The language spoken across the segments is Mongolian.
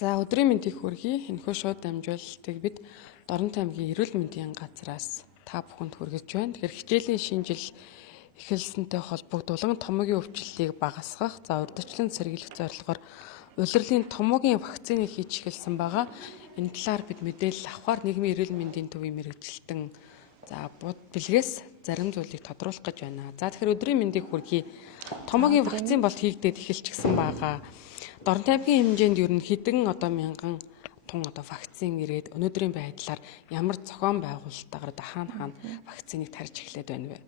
За өдрийн мэндийг хүргэе. Энэхүү шууд дамжуулалтыг бид Дорнот аймгийн эрүүл мэндийн газраас та бүхэнд хүргэж байна. Тэгэхээр хичээлийн шинэ жил эхэлсэнтэй холбогдуулан томоогийн өвчлөлийг багасгах, урьдчилан сэргийлэх зорилгоор улирлын томоогийн вакцины хийж эхэлсэн байгаа. Энэ талаар бид мэдээлэл авахар нийгмийн эрүүл мэндийн төвийн мэргэжилтэн бод бэлгээс зарим зүйлийг тодруулах гэж байна. За тэгэхээр өдрийн мэндийг хүргэе. Томоогийн вакцин бол хийгдээд эхэлчихсэн байгаа. Дорнот аймгийн хэмжээнд ер нь хэдэн мянган тун вакцин ирээд өнөөдрийн байдлаар ямар зохион байгуулалттайгаар хаана вакциныг тарьж эхлээд байна вэ?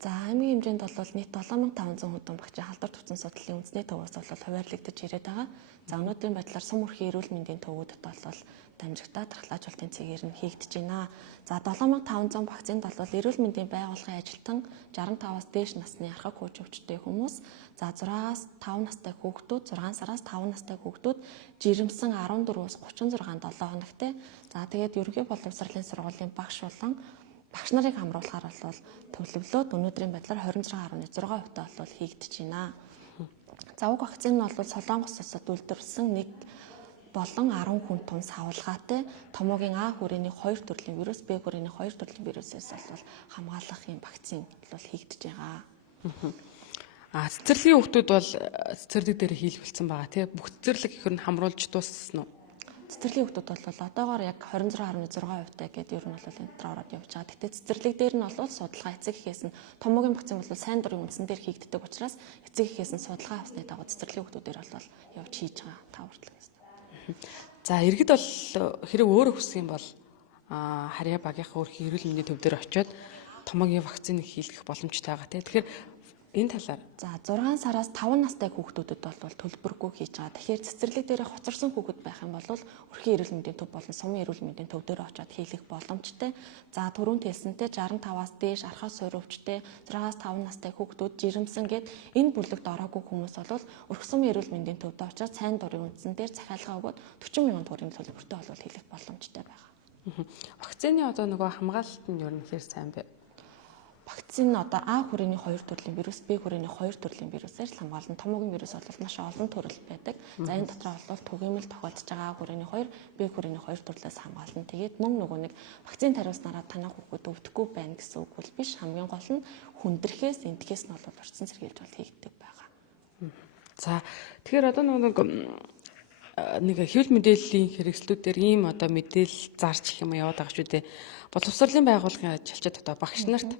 За аймгийн хэмжээнд бол нийт 7500 хүнтэн вакцины халдвар төвцөн судлалын үндэсний төвөөс бол хуваарлагдаж ирээд байгаа. За өнөөдрийн байдлаар сум өрхийн эрүүл мэндийн төвүүдэд бол дамжигдаа дархлаажуулалтын цэгээр нь хийгдэж байна. За 7500 вакцинд бол эрүүл мэндийн байгууллагын ажилтан 65-аас дээш насны архаг хууч өвчтэй хүмүүс, за 6-аас 5 настай хүүхдүүд, 6 сараас 5 настай хүүхдүүд, жирэмсэн 14-өөс 36 7 хоногтой. За тэгээд ерөнхий боловсролын сургуулийн багш болон багш нарыг хамруулахаар бол төлөвлөлөөд өнөөдрийн байдлаар 26.6% бол хийгдэж байна. За уг вакцин нь бол Солонгос улсад үйлдвэрлэсэн 1 болон 10 хүн тун савлгаатай томоогийн А хүрээний 2 төрлийн вирус, Б хүрээний 2 төрлийн вирусээс бол хамгаалах юм вакцин бол хийгдэж байгаа. Цэцэрлэгийн хүүхдүүд бол цэцэрлэг дээр хийлгэлсэн байгаа тийм. Бүх цэцэрлэг ихэр нь хамруулж дууссан уу? Цэцэрлэгийн хүүхдүүд бол одоогоор яг 26.6% гэдэг ер нь бол энэ дотор ороод явж байгаа. Гэхдээ цэцэрлэг дээр нь бол судалгаа эцэг эхээс нь томоогийн вакцин бол сайн дурын үндсэн дээр хийгддэг учраас эцэг эхээс нь судалгаа авсны дагуу цэцэрлэгийн хүүхдүүдээр бол явж хийж байгаа та хүртэл. За иргэд бол хэрэг өөрөө хүсэх юм бол харьяа багийнхаа өрхийн эрүүл мэндийн төв дээр очиод томоогийн вакциныг хийлгэх боломжтой байгаа тийм. Тэгэхээр энэ талаар за 6 сараас 5 настай хүүхдүүдэд бол төлбөргүй хийж байгаа. Тэгэхээр цэцэрлэг дээр хоцорсон хүүхэд байх юм бол өрхийн эрүүл мэндийн төв болон сумын эрүүл мэндийн төв дээр очиод хийлгэх боломжтой. За түрүүнд хэлсэнтэй 65-аас дээш архаа суурь өвчтэй 6-аас 5 настай хүүхдүүд, жирэмсэн гэд энэ бүлэгт ороогүй хүмүүс бол өрх сумын эрүүл мэндийн төвд очиод сайн дурын үндсэн дээр захиалгаа өгөөд 40 мянган төгрөгийн төлбөртэй хийлгэх боломжтой байгаа. Вакцины хамгаалалт нь ер нь хэр сайн бэ? Вакцин А хүрээний 2 төрлийн вирус, Б хүрээний 2 төрлийн вирусээр хамгаална. Томоогийн вирус бол маш олон төрөл байдаг. За энэ дотор бол түгээмэл тохиолдож байгаа А хүрээний 2, Б хүрээний 2 төрлөөс хамгаална. Тэгээд нөгөө вакцин тариуснараа танах хүүхэд өвдөхгүй байна гэсэн үг бол биш. Хамгийн гол нь хүндрэхээс, энтгэхээс нь бол урьдчилан сэргийлж хийгддэг байгаа. За тэгэхээр нэг хэвлэл мэдээллийн хэрэгслүүдээр ийм мэдээлэл зарж их юм яваад байгаа шүү дээ. Боловсролын байгууллагын ажилчид багш нарт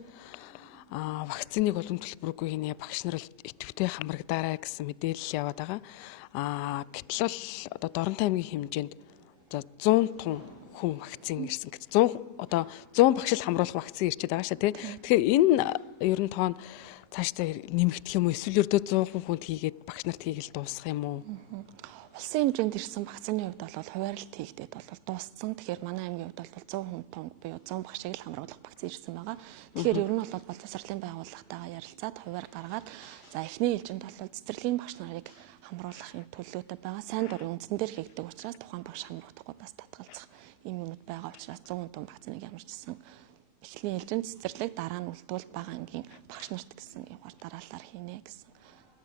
вакциныг төлбөргүй хийнэ, багш нар идэвхтэй хамрагдаарай гэсэн мэдээлэл яваад байгаа. Гэтэл бол Дорнот аймгийн хэмжээнд 100 тонн хүн вакцин ирсэн гэж 100 багшил хамруулах вакцин ирчээд байгаа шүү дээ. Тэгэхээр энэ ер нь тоон цаашдаа нэмэгдэх юм уу? Эсвэл ердөө 100 хүнд хийгээд багш нарт хийгээл дуусгах юм уу? Улсын хэмжээнд ирсэн вакцины хувьд бол хуваарлт хийгдээд дууссан. Тэгэхээр манай аймгийн хувьд бол 100 хүн тунд буюу 100 багшийг л хамруулах вакцин ирсэн байгаа. Тэгэхээр ер нь бол боловсролын байгууллагатайгаа ярилцаад хуваар гаргаад эхний ээлжинд бол цэцэрлэгийн багш нарыг хамруулах юм төлөвлөлтөй байгаа. Сайн дурын үндсэн дээр хийгддэг учраас тухайн багш хамруулахгүй бас татгалзах юм юмуд байгаа учраас 100 хүн тун вакциныг ямар ч гэсэн эхний ээлжинд цэцэрлэг, дараа нь үлдвэл бага ангийн багш нарт гэсэн яваар дараалалаар хийнэ гэсэн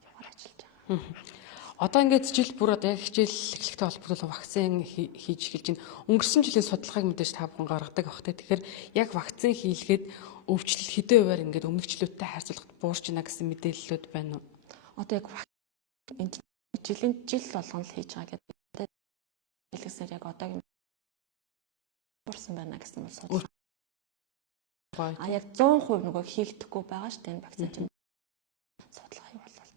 яваар ажиллаж байгаа. Одоо ингээд жил бүр яг хичээл эхлэхтэй холбогдуулан вакцин хийж эхэлж байна. Өнгөрсөн жилийн судалгааг мэдээж та бүхэн гаргадаг авах. Тэгэхээр яг вакцин хийлгээд өвчлөл хэдэн хувиар ингээд өмнөх жилүүдтэй харьцуулахад буурч байна гэсэн мэдээллүүд байна уу? Одоо яг энэ жил болгоно л хийж байгаа гэдэг хэлгэснээр яг одоогийн буурсан байна гэсэн бол судалгаа. Яг 100% хийгдэхгүй байгаа шүү дээ энэ вакцин чинь. Судалгаа юу болов?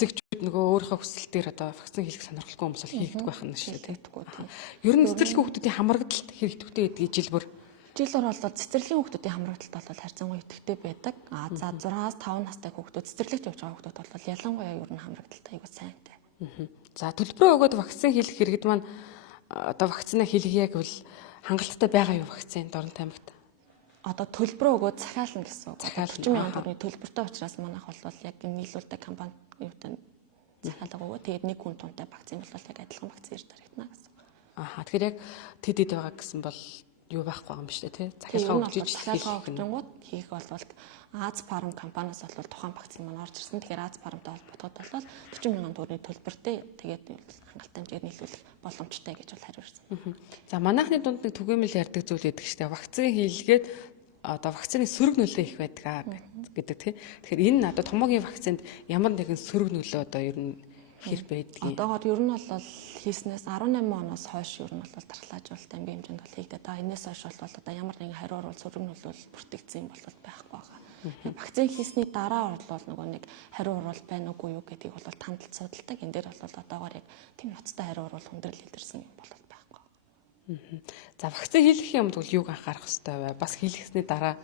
Эцэгчүүд өөрийнхөө хүсэлтээр вакцин хийлгэх сонирхолтой хүмүүс бол хийгдэх байх нь шүү дээ. Ер нь цэцэрлэгийн хүүхдүүдийн хамрагдалт хэр идэвхтэй гэдгийг жилбэр бол цэцэрлэгийн хүүхдүүдийн хамрагдалт бол харьцангуй идэвхтэй байдаг. За 6-аас 5 настай хүүхдүүд, цэцэрлэгт явж байгаа хүүхдүүд бол ялангуяа ер нь хамрагдалт аягүй сайнтай. За төлбөрөө өгөөд вакцин хийлгэх иргэд маань вакцина хийлгэе гэвэл хангалттай байгаа юу вакцин Дорнот аймагт? Төлбөрөө өгөөд захиална гэсэн үг. 40 мянган төгрөгийн төлбөртэй учраас манайх бол яг нийлүүлдэг компани юутай захиалга өгөө. Тэгээд 1 хүн тунтай вакцин бол яг адилхан вакцин ирж дарагдана гэсэн. Тэгэхээр яг тэдэд байгаа гэсэн бол юу байхгүй юм биш үү те? Захиалга өгч захиалга өгчөнгүүд хийх болвол Аз Фарм компаниас бол тухайн вакцины маань орж ирсэн. Тэгэхээр Аз Фармтай холбогдоход бол 40 мянган төгрөгийн төлбөртэй тэгээд хангалттай хэмжээгээр нийлүүлэх боломжтой гэж бол хариулсан. За манайхны дунд нэг түгээмэл ярьдаг зүйл байдаг шүү дээ. Вакцины хийлгээд одоо вакцины сөрөг нөлөө их байдаг гэдэг тийм. Тэгэхээр энэ одоо томоогийн вакцинд ямар нэгэн сөрөг нөлөө одоо ер нь хэр байдгийг. Одоогоор ер нь бол хийснээс 18 оноос хойш ер нь бол тархлаажуулалт амгийн хэмжээнд бол хийгдээ. Одоо энэс хойш бол одоо ямар нэгэн хариу орвол сөрөг нөлөөл бүртгэгдсэн юм бол байхгүй байгаа. Вакцин хийсний дараа бол нөгөө нэг хариу орвол байна уугүй юу гэдгийг бол тандалж судалдаг. Энэ дээр бол одоогоор яг тийм ноцтой хариу орвол хүндрэл илэрсэн юм бол байхгүй. За вакцин хийх юм бол юуг анхаарах хэрэгтэй вэ? Бас хийлгэсний дараа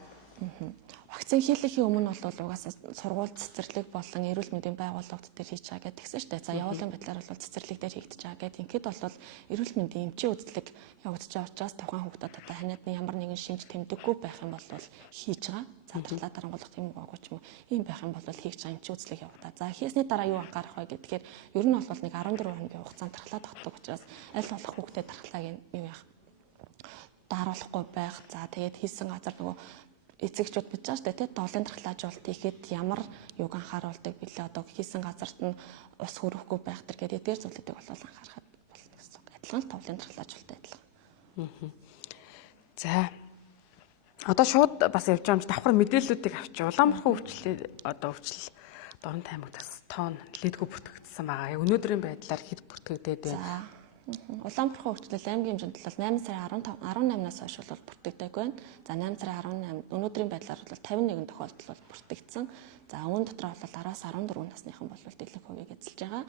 Вакцин хийлгэхийн өмнө бол угаасаа сургууль цэцэрлэг болон эрүүл мэндийн байгууллагууд дээр хийж байгаа гэдэг тэгсэн шүү дээ. За явуулын байдлаар бол цэцэрлэг дээр хийгдэж байгаа гэдэг. Ингээд бол эрүүл мэндийн эмчийн үзлэг явагдаж байгаа учраас тухайн хүүхдэд одоо ханиадны ямар нэгэн шинж тэмдэггүй байх юм бол хийж байгаа. За дараалал дарангуулах тийм үгүй ч юм уу. Ийм байх юм бол хийж байгаа эмчийн үзлэг явагдаа. За хийсний дараа юу анхаарах вэ гэдгээр ер нь бол нэг 14 хоногийн хугацаанд дархлаа тогтдог учраас аль болох хүүхдэд дархлааг юу яах даруулахгүй байх. За тэгээд хийсэн газар нөгөө эцэгчүүд бич байгаа шүү дээ. Долоон дархлаажуулалт хийхэд ямар юг анхааруулдаг бэлээ одоо хийсэн газарт нь ус хөрөхгүй байх төр гэдэг эдгээр зүйлүүдийг бол анхаарах болно гэсэн үг. Адилхан л товлын дархлаажуулалт адилхан. За одоо шууд бас явж байгаа юм чи давхар мэдээллүүдийг авчи. Улаанбархан өвчлөл одоо өвчлөл дорн таймагтаас тоон лидгүү бүртгэгдсэн байгаа. Яг өнөөдрийн байдлаар хэд бүртгэгдээд байна? Улаанбархан өвчлөл аймгийн хэмжээнд бол 8 сарын 18-наас хойш бол бүртгэгдэг байна. За 8 сарын 18 өнөөдрийн байдлаар бол 51 тохиолдол бол бүртгэгдсэн. За үүн дотор бол 10-аас 14 насныхан бол дэлгэх хувийг эзэлж байгаа.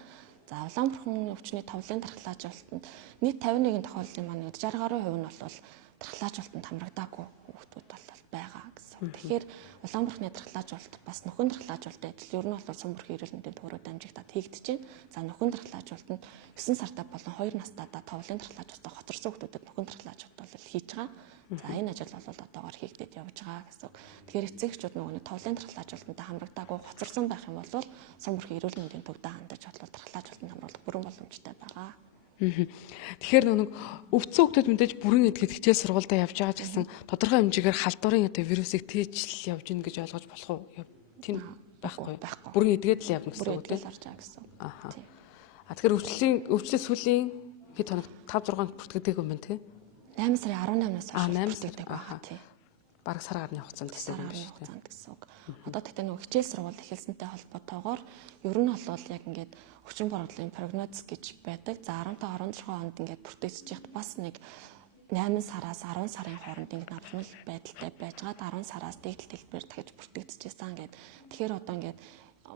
За улаанбархан өвчний товлын дархлаажуулалтанд нийт 51 тохиолдлын маань 60 гаруй хувь нь бол дархлаажуулалтанд хамрагдаагүй хүүхдүүд бол байгаа гэсэн. Тэгэхээр улаанбархны дархлаажуулалт бас нөхөн дархлаажуулалтын ажил ер нь бол Сумбөрхийн эрүүл мэндийн төөрөд дамжигдаад хийгдэж байна. За нөхөн дархлаажуулалт нь 9 сартай болон 2 настайдаа товлын дархлаажуулалтаа хоцорсон хүүхдүүдэд нөхөн дархлаажуулалт бол хийж байгаа. За энэ ажил бол одоогоор хийгдээд явж байгаа гэсэн. Тэгэхээр эцэгчүүд нөгөө товлын дархлаажуулалтанд хамрагдаагүй хоцорсон байх юм бол Сумбөрхийн эрүүл мэндийн төвдөө хандаж бол дархлаажуулалтанд хамруулах бүрэн боломжтой байгаа. Тэгэхээр нэг өвцөн хүүхдүүд мэдээж бүрэн эдгэд хичээл сургуультай явж байгаа ч гэсэн тодорхой хэмжээгээр халдварын одоо вирусыг тээжл явж ийн гэж ойлгож болох уу? Тийм байхгүй. Бүрэн эдгээд л явна гэсэн үг тийм орж байгаа гэсэн. Тэгэхээр өвчлөл сүүлийн хэд хоног 5 6 бүртгэдэг юм байна тий? 8 сарын 18-наас хойш бүртгэдэг байна тий. Бараг сар гарны хугацаанд гэсэн юм байна шүү дээ. Гэсэн үг. Одоо тэгтээ нөгөө хичээл сургууль эхэлсэнтэй холбоотойгоор ер нь бол яг ингээд хүчин бодлогын прогноз гэж байдаг. За 15 16 онд ингээд бүртгэж яхад бас нэг 8 сараас 10 сарын хооронд ингээд навчмал байдалтай байж байгаа. 10 сараас дэгдэл хэлбэр дахиж бүртгэгдчихсэн ингээд. Тэгэхээр одоо ингээд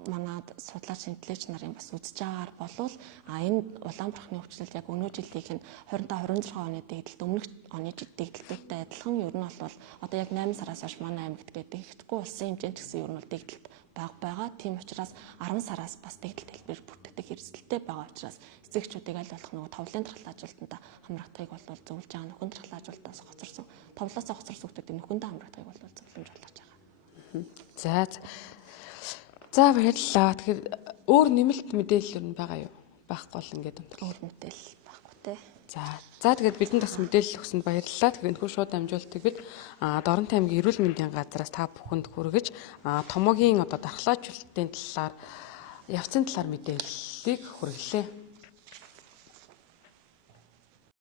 манад судлаач шинжилгээч нарын бас үзэж байгаагаар болвол энэ улаанбархны өвчлөлт яг өнөө жилийнх нь 25 26 оны дэгдэлт өмнөх оны дэгдэлттэй адилхан ер нь бол одоо яг 8 сараас хойш манай аймагт гэдэг ихэдгүй улсын хэмжээнд ч гэсэн ер нь бол дэгдэлт бага байгаа. Тийм учраас 10 сараас бас дэгдэлт хэлбэр бүртгэдэг эрсдэлтэй байгаа учраас эцэгчүүдийг аль болох нөгөө товлын дархлаажуулалтанд хамрагдахыг бол зөвлөж байгаа. Нөхөн дархлаажуулалтаас хоцорсон товлоосоо хоцорсон хүмүүсийн нөхөндөө хамрагдахыг бол зөвлөмж болгож байгаа. За баярлалаа. Тэгэхээр өөр нэмэлт мэдээлэл юу байгаа юу? Байхгүй бол ингээд өөр мэдээлэл байхгүй те. За тэгээд бидэнд бас мэдээлэл өгсөнд баярлалаа. Тэгэхээр энэхүү шууд дамжуулалтыг бид Дорнтой аймгийн эрүүл мэндийн газраас та бүхэнд хүргэж томоогийн одоо дархлаажуулалтын талаар явцын талаар мэдээллийг хүргэлээ.